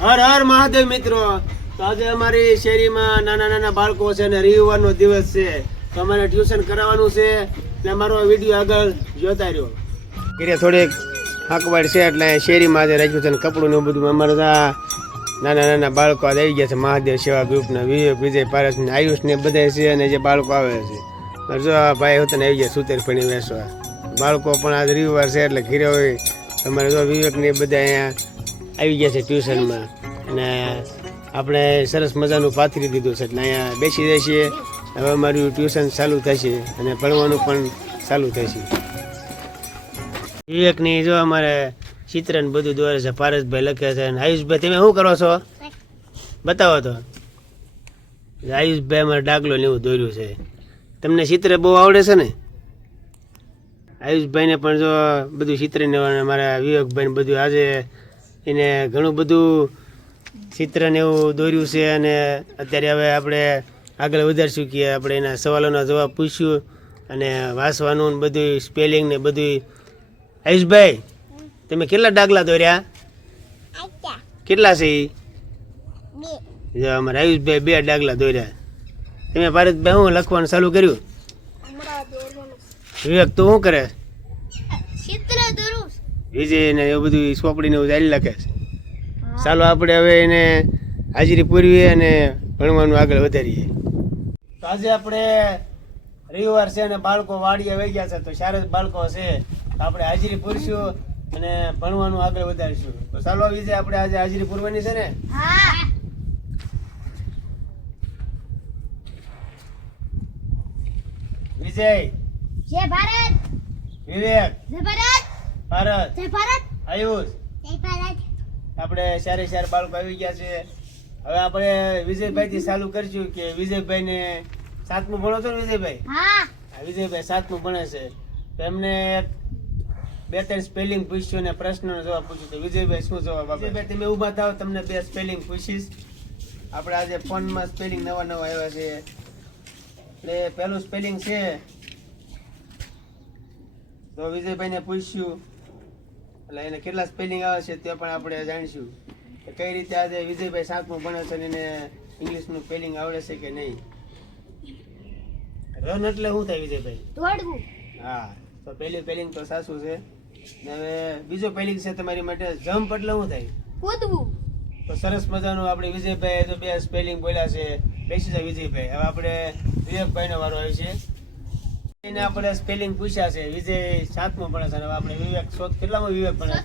હર હર મહાદેવ મિત્રો. આજે અમારી શેરીમાં નાના નાના બાળકો છે અને રવિવારનો દિવસ છે. તો અમારે ટ્યુશન કરાવવાનું છે. એટલે અમારો વીડિયો આગળ જોતા રહ્યો. ઘરે થોડીક હાકવાડ છે એટલે શેરીમાં આજે રાખ્યું છે કપડું ને બધું. અમારે નાના નાના બાળકો આજે આવી ગયા છે. મહાદેવ સેવા ગ્રુપના વિવેક વિજય પારસ ને આયુષ ને બધા છે અને જે બાળકો આવે છે. જો ભાઈ હોતા આવી ગયા સુતેર ફણી બેસવા. બાળકો પણ આજે રવિવાર છે એટલે ઘીરે હોય. તમારે જો વિવેક ને બધા અહીંયા આવી ગયા છે ટ્યુશનમાં. અને આપણે સરસ મજાનું પાથરી દીધું છે. એટલે અહીંયા બેસી જઈએ હવે અમારું ટ્યુશન ચાલુ થશે અને ભણવાનું પણ ચાલુ થશે. વિવેકની જો અમારે ચિત્ર ને બધું દોરે છે. પારસભાઈ લખે છે. અને આયુષભાઈ, તમે શું કરો છો? બતાવો તો. આયુષભાઈ અમારે ડાગલો ને એવું દોર્યું છે. તમને ચિત્ર બહુ આવડે છે ને? આયુષભાઈને પણ જો બધું ચિત્ર ને મારા વિવેકભાઈ ને બધું આજે એને ઘણું બધું ચિત્રને એવું દોર્યું છે અને અત્યારે હવે આપણે આગળ વધારશું કે આપણે એના સવાલોના જવાબ પૂછ્યું અને વાંચવાનું બધું સ્પેલિંગ ને બધું. આયુષભાઈ તમે કેટલા ડાગલા દોર્યા? કેટલા છે? જો અમારા આયુષભાઈ બે ડાગલા દોર્યા. તમે ભારતભાઈ હું લખવાનું ચાલુ કર્યું? વિવેક, તું શું કરે? વિજય ને એવું બધું સોપડીને એવું ચાલી લખે છે. ચાલો આપણે હવે એને હાજરી પૂરવીએ અને ભણવાનું આગળ વધારીએ. તો આજે આપણે રવિવાર છે અને બાળકો વાડીએ વહી ગયા છે તો સારા જ બાળકો છે. તો આપણે હાજરી પૂરશું અને ભણવાનું આગળ વધારીશું. તો ચાલો વિજય આપણે આજે હાજરી પૂરવાની છે ને? હા. વિજય. જય ભારત. વિવેક. જય ભારત. ભારત. જય ભારત. આયુષ. જય ભારત. આપણે સારે સાર બાળકો આવી ગયા છે. હવે આપણે વિજયભાઈ થી ચાલુ કરશું કે વિજયભાઈ ને સાતમું ભણો છો ને વિજયભાઈ? હા. વિજયભાઈ સાતમું ભણે છે. તો એમને બે ત્રણ સ્પેલિંગ પૂછ્યું અને પ્રશ્નનો જવાબ પૂછ્યું તો વિજયભાઈ શું જવાબ આપે? વિજયભાઈ તમે ઊભા થાવ તમને બે સ્પેલિંગ પૂછીશ. આપણે આજે ફોનમાં સ્પેલિંગ નવા નવા આવ્યા છે. એટલે પહેલું સ્પેલિંગ છે. તો વિજયભાઈને પૂછ્યું એટલે એને કેટલા સ્પેલિંગ આવે છે તે પણ આપણે જાણીશું. કે કઈ રીતે આજે વિજયભાઈ સાતમું ભણે છે અને એને ઇંગ્લિશનું સ્પેલિંગ આવડે છે કે નહીં. રન એટલે શું થાય વિજયભાઈ? દોડવું. હા તો પહેલી પેલિંગ તો સાચું છે. ને હવે બીજો પેલિંગ છે તમારી માટે જમ્પ એટલે શું થાય? કૂદવું. તો સરસ મજાનું આપણે વિજયભાઈ તો બે સ્પેલિંગ બોલ્યા છે. બેસી જાય વિજયભાઈ. હવે આપણે વિવેકભાઈનો વારો આવ્યો છે. એને આપણે સ્પેલિંગ પૂછ્યા છે. વિજય સાતમું ભણે છે. અને આપણે વિવેક ચોથ કેટલામાં વિવેક ભણે?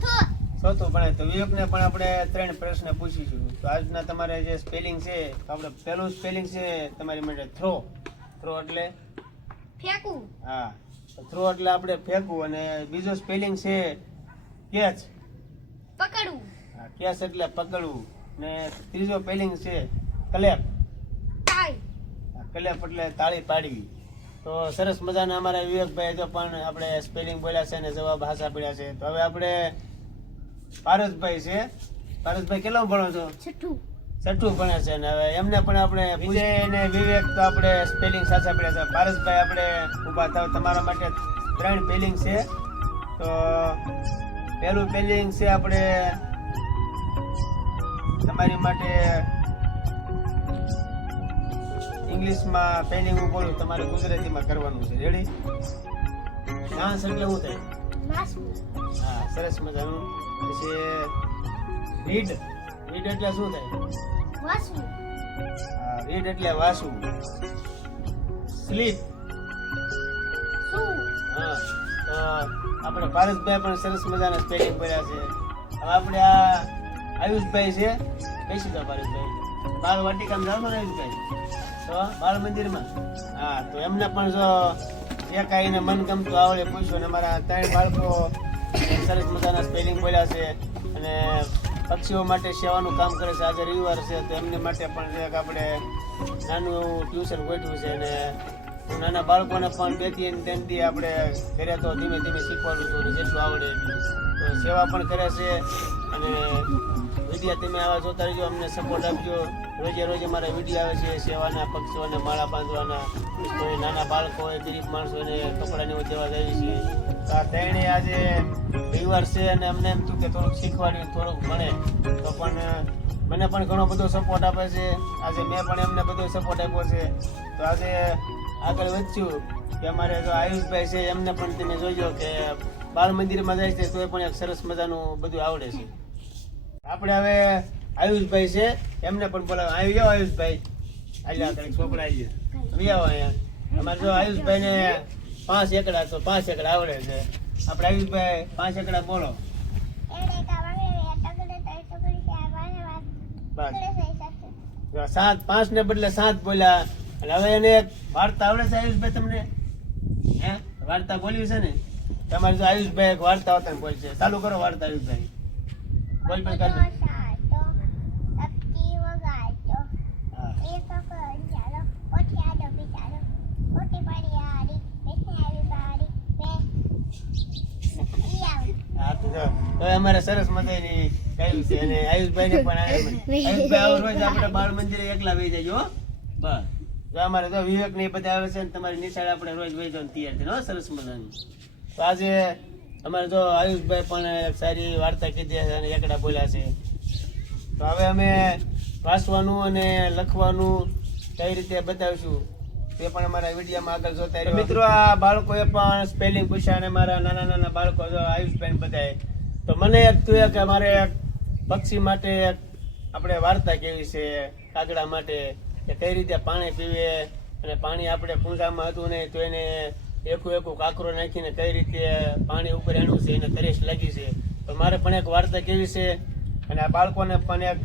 ચોથો ભણે. તો વિવેકને પણ આપણે ત્રણ પ્રશ્ન પૂછીશું. તો આજના તમારે જે સ્પેલિંગ છે તો આપણે પહેલું સ્પેલિંગ છે તમારી માટે થ્રો થ્રો એટલે? ફેંકવું. હા. થ્રો એટલે આપણે ફેંકવું અને બીજો સ્પેલિંગ છે કેચ પકડવું. કેચ એટલે પકડવું. ને ત્રીજો સ્પેલિંગ છે કલેપ કલેપ એટલે તાળી પાડવી. તો સરસ મજાના અમારા વિવેકભાઈ તો પણ આપણે સ્પેલિંગ બોલ્યા છે અને જવાબ હાસા પડ્યા છે. તો હવે આપણે પારસભાઈ છે. પારસભાઈ કેટલો ભણો છો? છઠ્ઠું. છઠ્ઠું ભણે છે અને હવે એમને પણ આપણે વિજય અને વિવેક તો આપણે સ્પેલિંગ સાચા પડ્યા છે. પારસભાઈ આપણે ઊભા થાવ. તમારા માટે ત્રણ પેલિંગ છે. તો પહેલું પેલિંગ છે આપણે તમારી માટે ઇંગ્લિશમાં પેલી હું બોલું તમારે ગુજરાતીમાં કરવાનું છે. રેડી ડાન્સ એટલે શું થાય? હા સરસ મજાનું. પછી રીડ રીડ એટલે શું થાય? હા, રીડ એટલે વાસુ. સ્લીપ હા આપણે પારસભાઈ પણ સરસ મજાના સ્પેલિંગ કર્યા છે. હવે આપણે આ આયુષભાઈ છે. કઈ જાઓ પારસભાઈ બાર વાટિકામાં જાઓ ને આયુષભાઈ. તો બાળ મંદિરમાં? હા, તો એમને પણ જો જે કાંઈ એને મનગમતું આવડે પૂછ્યું અને અમારા ત્રણ બાળકો સરસ મજાના સ્પેલિંગ બોલ્યા છે અને પક્ષીઓ માટે સેવાનું કામ કરે છે. આજે રવિવાર છે, તો એમને માટે પણ એક આપણે નાનું એવું ટ્યુશન ગોઠવું છે અને નાના બાળકોને પણ બેથી ત્રણથી આપણે ઘરે તો ધીમે ધીમે શીખવાડું છું જેટલું આવડે. તો સેવા પણ કરે છે. અને વિડીયા તમે આવા જોતા રહેજો, અમને સપોર્ટ આપજો. રોજે રોજ અમારા વીડિયો આવે છે, સેવાના પક્ષીઓને, માળા બાંધવાના, કોઈ નાના બાળકો હોય ગરીબ માણસોને કપડાને એવું દેવા જાય છે. તો આ ત્રણે આજે રવિવાર છે અને અમને એમ થયું કે થોડુંક શીખવાડ્યું થોડુંક ભણે તો પણ મને પણ ઘણો બધો સપોર્ટ આપે છે. આજે મેં પણ એમને બધો સપોર્ટ આપ્યો છે. તો આજે આગળ વધશું કે અમારે જો આયુષભાઈ છે, એમને પણ તમે જોઈજો કે બાળ મંદિરમાં જાય છે, તોય પણ એક સરસ મજાનું બધું આવડે છે. આપણે હવે આયુષભાઈ છે. એમને પણ બોલાવે આવી જાઓ આયુષભાઈ. આગળ એક છોકરા આવી આવી આવો અહીંયા. અમારે જો આયુષભાઈ ને પાંચ એકડા તો પાંચ એકડા આવડે છે. આપણે આયુષભાઈ, પાંચ એકડા બોલો. સાત, પાંચ ને બદલે સાત બોલ્યા. અને હવે એને એક વાર્તા આવડે છે આયુષભાઈ તમને? હે? વાર્તા બોલ્યું છે ને? તમારે જો આયુષભાઈ એક વાર્તા હોતા બોલશે ચાલુ કરો વાર્તા, આયુષભાઈ. બોલ પણ કરી તો તો અમારે સરસ મજાની કહ્યું છે. અને આયુષભાઈ ને પણ આયુષભાઈ આપણે બાળ મંદિરે એકલા વહી જજો બસ. જો અમારે તો વિવેક ને એ બધા આવે છે ને તમારી નિશાળ આપણે રોજ વહી જવાનું તૈયાર હો સરસ મજાની. તો આજે અમારે તો આયુષભાઈ પણ એક સારી વાર્તા કીધી છે અને એકડા બોલ્યા છે. તો હવે અમે વાંચવાનું અને લખવાનું કઈ રીતે બતાવીશું તે પણ અમારા વિડીયોમાં આગળ જોતા રહ્યો. મિત્રો આ બાળકોએ પણ સ્પેલિંગ પૂછ્યા અને મારા નાના નાના બાળકો જો આયુષભાઈ બધાએ. તો મને એક કહ્યું કે મારે પક્ષી માટે આપણે વાર્તા કેવી છે કાગડા માટે કે કઈ રીતે પાણી પીવે અને પાણી આપણે કુંજામાં હતું નહીં તો એને એકું એકું કાકરો નાખીને કઈ રીતે પાણી ઉપર એનું છે, એને તરેશ લાગી છે. તો મારે પણ એક વાર્તા કેવી છે અને આ બાળકોને પણ એક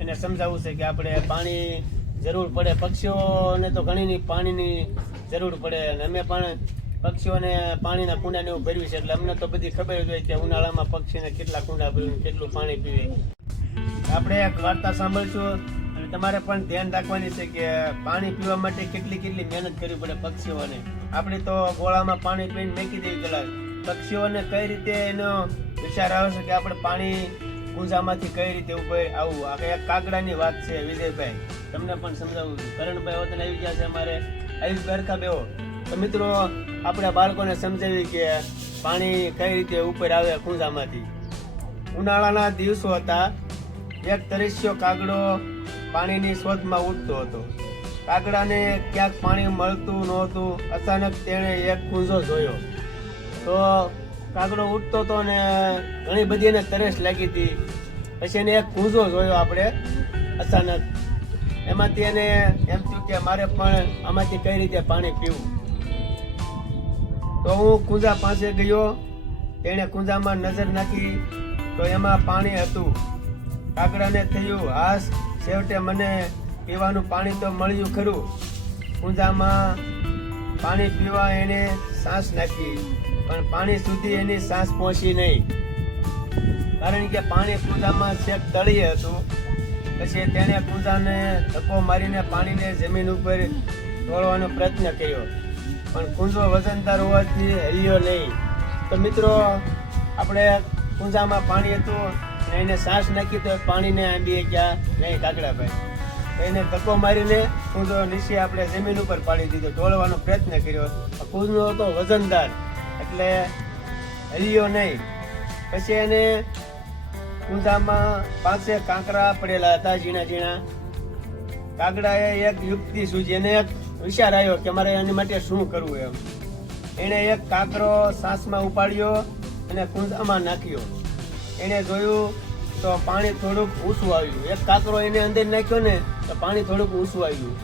એને સમજાવવું છે કે આપણે પાણી જરૂર પડે, પક્ષીઓને તો ઘણીની પાણીની જરૂર પડે અને અમે પણ પક્ષીઓને પાણીના કુંડા ને એવું ભર્યું છે. એટલે અમને તો બધી ખબર જ હોય કે ઉનાળામાં પક્ષીને કેટલા કુંડા ભર્યું કેટલું પાણી પીવે. આપણે એક વાર્તા સાંભળશું. તમારે પણ ધ્યાન રાખવાની છે કે પાણી પીવા માટે કેટલી કેટલી મહેનત કરવી પડે પક્ષીઓને. આપણે તો ગોળામાં પાણી પીને મેકી દેવી કલાક પક્ષીઓને કઈ રીતે એનો વિચાર આવે છે કે આપણે પાણી કુંજામાંથી કઈ રીતે ઉપર આવવું આ એક કાગડાની વાત છે, વિજયભાઈ. તમને પણ સમજાવું કરણભાઈ વતન આવી ગયા છે અમારે. આવી બેરખા બેવો તો મિત્રો, આપણે બાળકોને સમજાવી કે પાણી કઈ રીતે ઉપર આવે કુંજામાંથી ઉનાળાના દિવસો હતા. એક તરીસ્યો કાગડો પાણીની શોધમાં ઉઠતો હતો. કાગડાને ક્યાંક પાણી મળતું નહોતું. અચાનક તેણે એક કુંજો જોયો. તો કાગડો ઉઠતો હતો ને ઘણી બધી એને તરસ લાગી હતી. પછી એને એક કુંજો જોયો આપણે. અચાનક. એમાંથી એને એમ થયું કે મારે પણ આમાંથી કઈ રીતે પાણી પીવું. તો હું કુંજા પાસે ગયો. તેણે કુંજામાં નજર નાખી. તો એમાં પાણી હતું. કાગડાને થયું હાસ. છેવટે મને પીવાનું પાણી તો મળ્યું ખરું. કુંજામાં પાણી પીવા એને સાસ નાખી, પણ પાણી સુધી એની સાસ પહોંચી નહીં. કારણ કે પાણી કુંજામાં છેક તળીએ હતું. પછી તેણે કુંજાને ધક્કો મારીને પાણીને જમીન ઉપર ઢોળવાનો પ્રયત્ન કર્યો. પણ કુંજો વજનદાર હોવાથી હલ્યો નહીં. તો મિત્રો, આપણે કુંજામાં પાણી હતું. અને એને સાસ નાખી તો પાણીને આંબી ગયા નહીં કાગડાભાઈ ભાઈ એને ધક્કો મારીને કુંદો નીચે આપણે જમીન ઉપર પાડી દીધો ઢોળવાનો પ્રયત્ન કર્યો. કુંજો હતો વજનદાર, એટલે હલ્યો નહીં. પછી એને કુંદામાં પાસે કાંકરા પડેલા હતા ઝીણા ઝીણા. કાગડાએ એક યુક્તિ સૂજી એને એક વિચાર આવ્યો કે મારે એની માટે શું કરવું એમ. એણે એક કાંકરો સાસમાં ઉપાડ્યો અને કુંદામાં નાખ્યો. એણે જોયું તો પાણી થોડુંક ઊંચું આવ્યું. એક કાંકરો એને અંદર નાખ્યો ને, તો પાણી થોડુંક ઊંચું આવ્યું.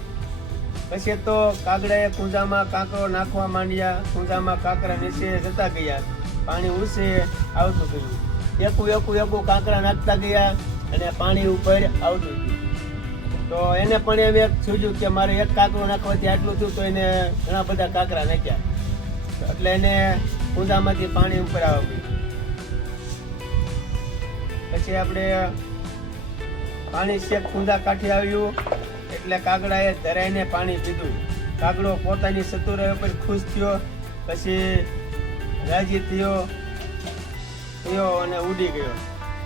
પછી તો કાગડાએ કુંજામાં કાંકરો નાખવા માંડ્યા, કુંજામાં કાંકરા નીચે જતા ગયા. પાણી ઊંચે આવતું ગયું. એકું એકું એકું કાંકરા નાખતા ગયા અને પાણી ઉપર આવતું ગયું. તો એને પણ એમ એક સૂજ્યું કે મારે એક કાંકરો નાખવાથી આટલું થયું તો એને ઘણા બધા કાંકરા નાખ્યા. એટલે એને કુંજામાંથી પાણી ઉપર આવવા મળ્યું પછી આપણે પાણી શેક કુંદા કાઠી આવ્યું. એટલે કાગડાએ ધરાઈને પાણી પીધું. કાગડો પોતાની ચતુરાઈ ઉપર ખુશ થયો. પછી રાજી થયો થયો અને ઉડી ગયો.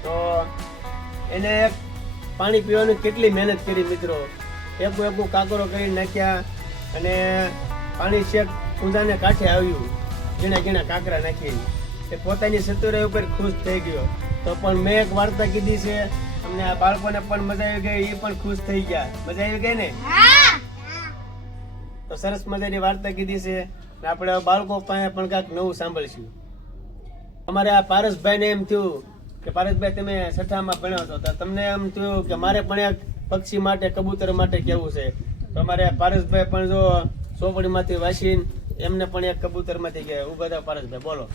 તો એને પાણી પીવાની કેટલી મહેનત કરી મિત્રો. એકું એકું કાકરો કરી નાખ્યા અને પાણી શેક કુંદાને કાંઠે આવ્યું. ઝીણા ઝીણા કાંકરા નાખી એ પોતાની ચતુરાઈ ઉપર ખુશ થઈ ગયો. તો પણ મેં એક વાર્તા કીધી છે. તમને આ બાળકોને પણ મજા આવી ગઈ એ પણ ખુશ થઈ ગયા. મજા આવી ગઈ ને? તો સરસ મજાની વાર્તા કીધી છે. આપણે બાળકો પાસે પણ કાંઈક નવું સાંભળીશું. અમારે આ પારસભાઈને એમ થયું કે પારસભાઈ તમે છઠ્ઠામાં ભણ્યો છો. તો તમને એમ થયું કે મારે પણ એક પક્ષી માટે કબૂતર માટે કેવું છે? તો અમારે પારસભાઈ પણ જો ચોપડીમાંથી વાંચીને એમને પણ એક કબૂતરમાંથી કે ઊભા પારસભાઈ બોલો.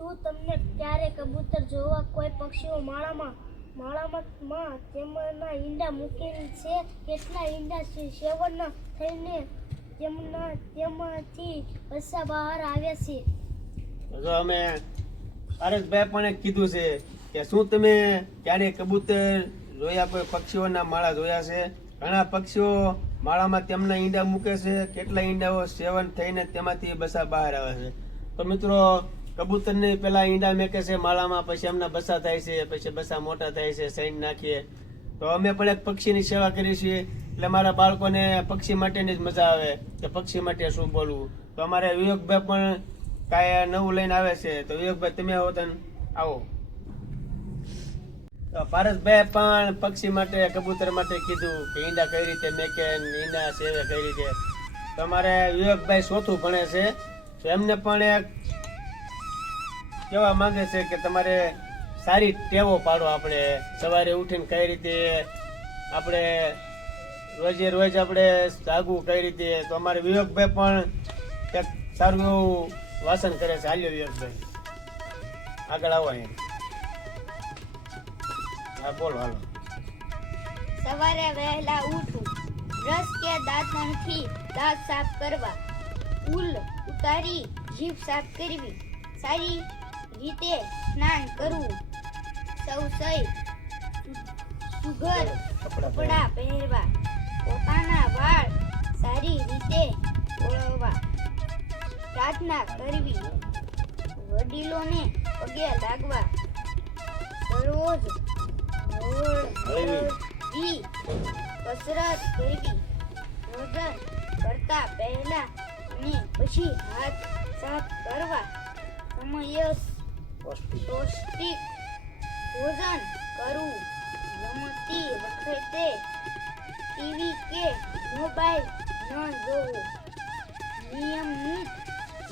શું તમને ક્યારે કબૂતર જોવા કોઈ પક્ષીઓ માળામાં માળામાં તેમના ઈંડા મૂકેલ છે? કેટલા ઈંડા સેવનના થઈને તેમના, તેમાંથી પૈસા બહાર આવ્યા છે? જો અમે પારસભાઈ પણ કીધું છે કે શું તમે ક્યારે કબૂતર જોયા કોઈ પક્ષીઓના માળા જોયા છે? ઘણા પક્ષીઓ માળામાં તેમના ઈંડા મૂકે છે. કેટલા ઈંડાઓ સેવન થઈને તેમાંથી બસા બહાર આવે છે? તો મિત્રો કબૂતરને પેલા ઈંડા મેકે છે, માળામાં, પછી એમના બસા થાય છે, પછી બસા મોટા થાય છે સૈન નાખીએ. તો અમે પણ એક પક્ષીની સેવા કરીએ છીએ. એટલે મારા બાળકોને પક્ષી માટેની જ મજા આવે કે પક્ષી માટે શું બોલવું. તો અમારે વિવેકભાઈ પણ કાંઈ નવું લઈને આવે છે. તો વિવેકભાઈ, તમે આવો તને. આવો. પારસભાઈ પણ પક્ષી માટે, કબૂતર માટે કીધું કે ઈંડા કઈ રીતે મેકે ઈંડા સેવે કઈ રીતે. તો અમારે વિવેકભાઈ ચોથું ભણે છે. તો એમને પણ એક કહેવા માંગે છે કે તમારે સારી ટેવો પાડો આપણે. સવારે ઉઠીને કઈ રીતે આપણે રોજે રોજ આપણે જાગવું કઈ રીતે? તો અમારે વિવેકભાઈ પણ સારું એવું વાસન કરે છે. હાલ્યો વિવેકભાઈ. આગળ આવો અહીં. હા, બોલો, હાલો. સવારે વહેલા ઉઠું. બ્રશ કે દાંતણથી દાંત સાફ કરવા. ઉલ ઉતારી, જીભ સાફ કરવી. સારી રીતે સ્નાન કરવું સૌ સહી. સુઘર કપડાં પહેરવા. પોતાના વાળ સારી રીતે ઓળવવા પ્રાર્થના કરવી. વડીલોને પગે લાગવા. દરરોજ હળવી કસરત કરવી. ભોજન કરતા પહેલા અને પછી હાથ સાફ કરવા. સમય પૌષ્ટિક. ભોજન કરવું રમતી વખતે ટીવી કે મોબાઈલ ન જોવો. નિયમિત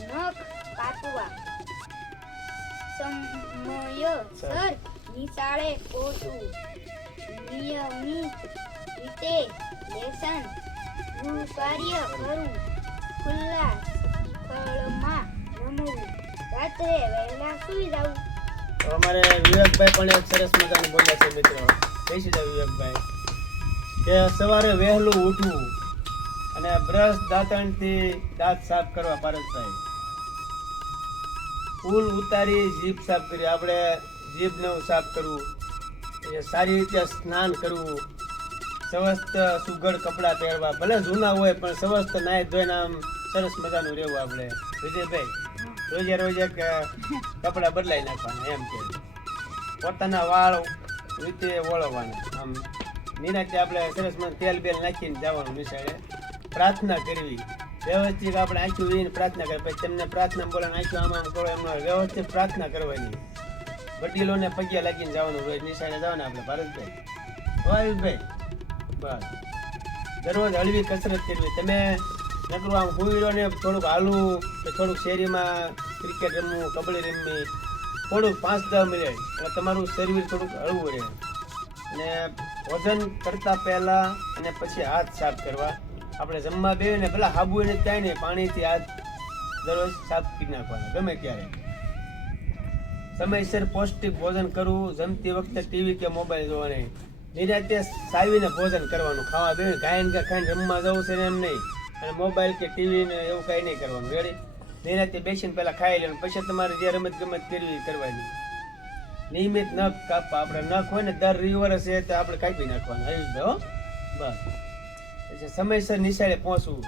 નખ કાપવા સમયસર નિશાળે પહોંચવું. નિયમિત રીતે લેસન ગૃહ કાર્ય કરવું ખુલ્લા સ્થળમાં રમવું. અમારે વિવેકભાઈ પણ એક સરસ મજાનું બોલે છે મિત્રો. બેસી જાવ વિવેકભાઈ. કે સવારે વહેલું ઉઠવું અને બ્રશ દાંતણથી દાંત સાફ કરવા પારસભાઈ ફૂલ ઉતારી જીભ સાફ કરી. આપણે જીભને સાફ કરવું. એ સારી રીતે સ્નાન કરવું. સ્વસ્થ સુઘડ કપડાં પહેરવા. ભલે જૂના હોય, પણ સ્વસ્થ નાય ધોઈને આમ સરસ મજાનું રહેવું આપણે. વિજયભાઈ. રોજે રોજે કપડાં બદલાઈ નાખવાના એમ કે. પોતાના વાળ રીતે વળવાના આમ નિરાતે આપણે સરસ મજાનું તેલ બેલ નાખીને જવાનું નિશાળે પ્રાર્થના કરવી. વ્યવસ્થિત આપણે આંખ્યું જોઈને પ્રાર્થના કરી પછી તેમને પ્રાર્થના બોલે આંખ્યું આમ આમ કરો વ્યવસ્થિત પ્રાર્થના કરવાની. વડીલોને પગે લાગીને જવાનું રોજ નિશાળે જવાના આપણે ભારતભાઈ. ભાઈ બસ. દરરોજ હળવી કસરત કરવી. તમે નકરું આમ હુઈ ને થોડુંક હાલવું કે થોડુંક શેરીમાં ક્રિકેટ રમવું, કબડ્ડી રમવી, થોડુંક પાંચ દસ મિનિટ એટલે તમારું શરીર થોડુંક હળવું રહે. અને ભોજન કરતાં પહેલાં અને પછી હાથ સાફ કરવા. આપણે જમવા બે ને પેલા હાબુ ને ત્યાં ને પાણીથી હાથ દરરોજ સાફ કરી નાખવાના, ગમે ત્યારે. સમયસર પૌષ્ટિક ભોજન કરવું, જમતી વખતે ટીવી કે મોબાઈલ જોવા નહીં નિરાતે સાવીને ભોજન કરવાનું, ખાવા બે ગાયન કે ખાઈને રમવા જવું છે એમ નહીં. અને મોબાઈલ કે ટીવી ને એવું કાંઈ નહીં કરવાનું. રેડી નિરાતે બેસીને પહેલાં ખાઈ લેવાનું. પછી તમારે જે રમત ગમત કરવી કરવાની. નિયમિત નખ કાપવા. આપણે નખ હોય ને દર રવિવારે છે તો આપણે કાપી નાખવાનું. આવી જ હો? બસ. પછી સમયસર નિશાળે પહોંચવું.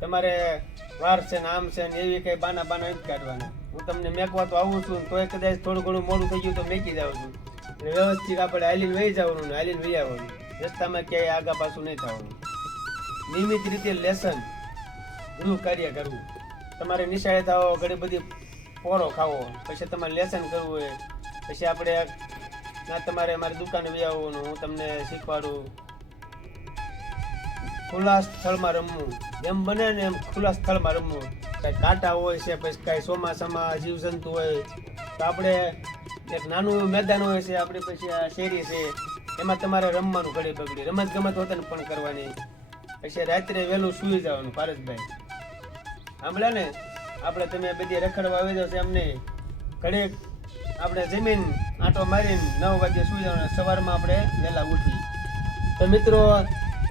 તમારે વાર છે ને આમ છે ને એવી કઈ બાના બાના નથી કાઢવાના. હું તમને મેકવા તો આવું છું તોય કદાચ થોડું ઘણું મોડું થઈ ગયું તો મેકી જાઉં છું. વ્યવસ્થિત આપણે હાલીને વહી જવાનું હાલીને વહી આવવાનું. રસ્તામાં ક્યાંય આગા પાછું નહીં થવાનું. નિયમિત રીતે લેસન ગૃહ કાર્ય કરવું. તમારે નિશાળે થાવો ઘણી બધી પોરો ખાવો. પછી તમારે લેસન કરવું હોય. પછી આપણે ના તમારે મારી દુકાને બી હું તમને શીખવાડું. ખુલ્લા સ્થળમાં રમવું. જેમ બને ને એમ ખુલ્લા સ્થળમાં રમવું. કાંઈ કાંટા હોય છે, પછી કાંઈ ચોમાસામાં જીવજંતુ હોય. તો આપણે એક નાનું મેદાન હોય છે, આપણે પછી આ શેરી છે. એમાં તમારે રમવાનું ઘડી બગડી. રમત ગમત વતન પણ કરવાની. પછી રાત્રે વહેલું સૂઈ જવાનું પારસભાઈ. સાંભળ્યા ને આપણે તમે બધી રખડવા આવી જશે અમને ઘડીક આપણે જમીન આંટો મારીને નવ વાગે સૂઈ જવાનું, સવારમાં આપણે વહેલા ઉઠી તો મિત્રો,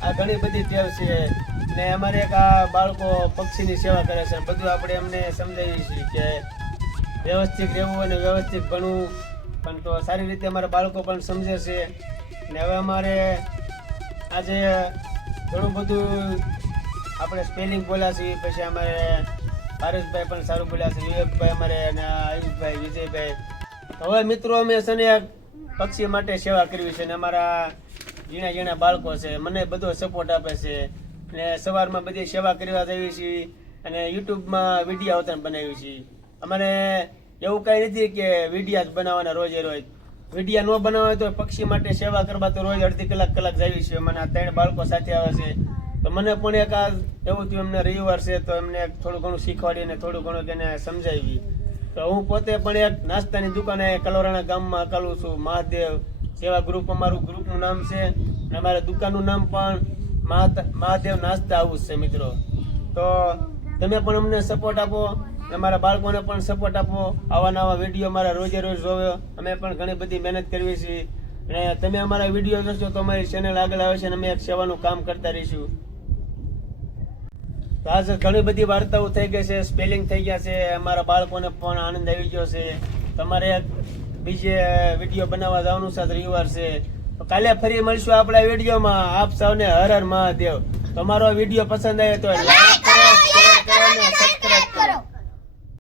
આ ઘણી બધી ટેવ છે ને અમારે એક આ બાળકો પક્ષીની સેવા કરે છે. બધું આપણે એમને સમજાવીએ છીએ કે વ્યવસ્થિત રહેવું અને વ્યવસ્થિત ભણવું. પણ તો સારી રીતે અમારા બાળકો પણ સમજે છે. ને હવે અમારે આજે ઘણું બધું આપણે સ્પેલિંગ બોલ્યા પછી અમારે પારસભાઈ પણ સારું બોલ્યા છે, વિવેકભાઈ અમારે અને આયુષભાઈ, વિજયભાઈ. હવે મિત્રો, અમે છે પક્ષી માટે સેવા કરવી છે ને અમારા ઝીણા ઝીણા બાળકો છે, મને બધો સપોર્ટ આપે છે. ને સવારમાં બધી સેવા કરવા જઈએ છીએ અને યુટ્યુબમાં વીડિયો અવતરણ બનાવ્યું છીએ. અમારે એવું કાંઈ નથી કે વિડીયા જ બનાવવાના રોજે રોજ. વિડીયા ન બનાવે તો પક્ષી માટે સેવા કરવા તો રોજ અડધી કલાક કલાક જાવી છે મને આ ત્રણ બાળકો સાથે આવે છે. તો મને પણ એક આ એવું થયું, એમને રવિવાર છે, તો એમને થોડું ઘણું શીખવાડીને થોડું ઘણું એને સમજાવી. તો હું પોતે પણ એક નાસ્તાની દુકાને કલોરાણા ગામમાં અકાલું છું. મહાદેવ સેવા ગ્રુપ, અમારું ગ્રુપનું નામ છે અને અમારા દુકાનનું નામ પણ મહાદેવ નાસ્તા હાઉસ છે, મિત્રો. તો તમે પણ અમને સપોર્ટ આપો. અને મારા બાળકોને પણ સપોર્ટ આપો. આવા નવા વીડિયો મારા રોજે રોજ જોવો. અમે પણ ઘણી બધી મહેનત કરવી છીએ અને તમે અમારા વીડિયો જોશો તો અમારી ચેનલ આગળ આવે છે અને અમે એક સેવાનું કામ કરતા રહીશું. તો આજે ઘણી બધી વાર્તાઓ થઈ ગઈ છે સ્પેલિંગ થઈ ગયા છે. અમારા બાળકોને પણ આનંદ આવી ગયો છે. તમારે બીજે વીડિયો બનાવવા જવાનું આજ રવિવાર છે. કાલે ફરી મળશું આપણા વિડીયોમાં. આપ સૌને હર હર મહાદેવ. તમારો વીડિયો પસંદ આવ્યો તો લાઈક કરો શેર કરો અને